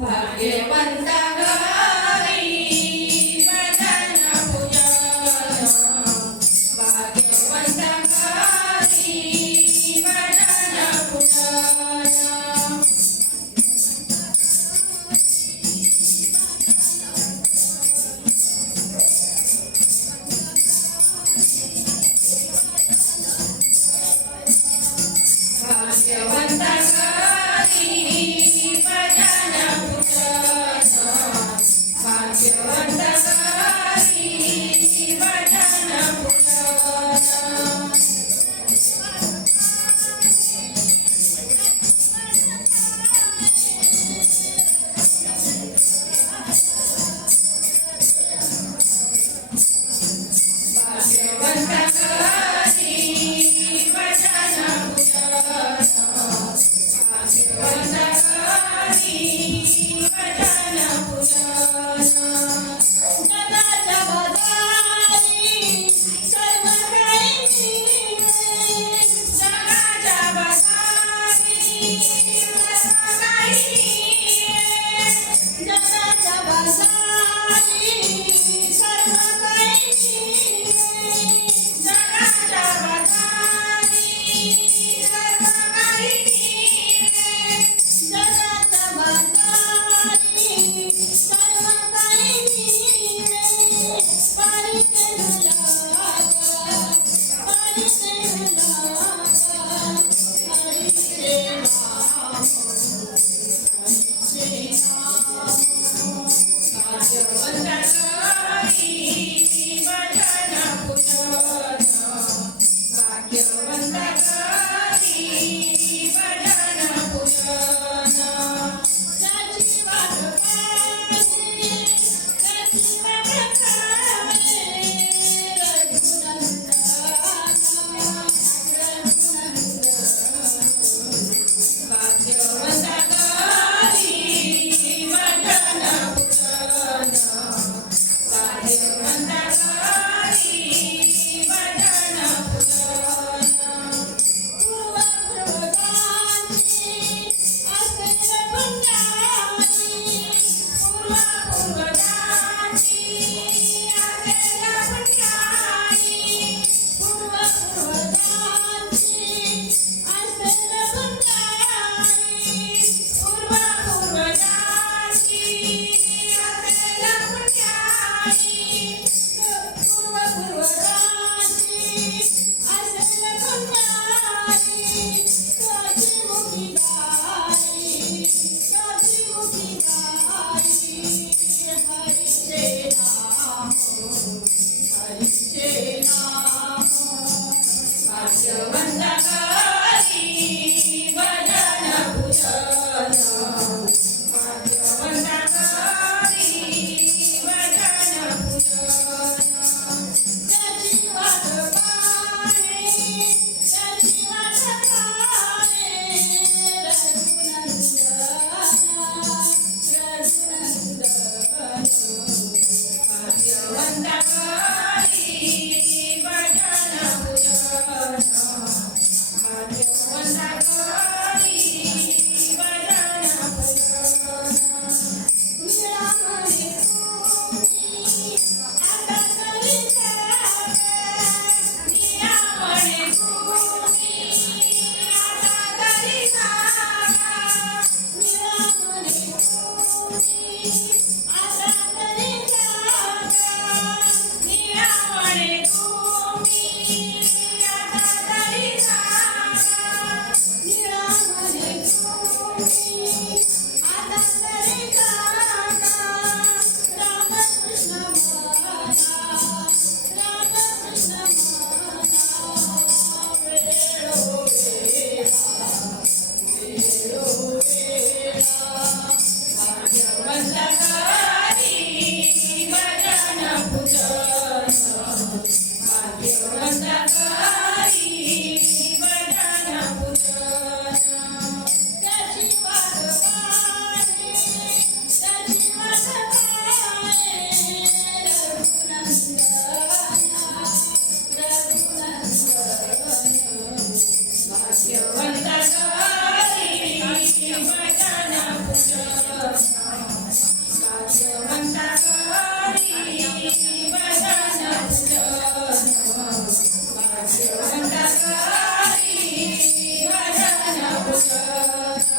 把夜晚打开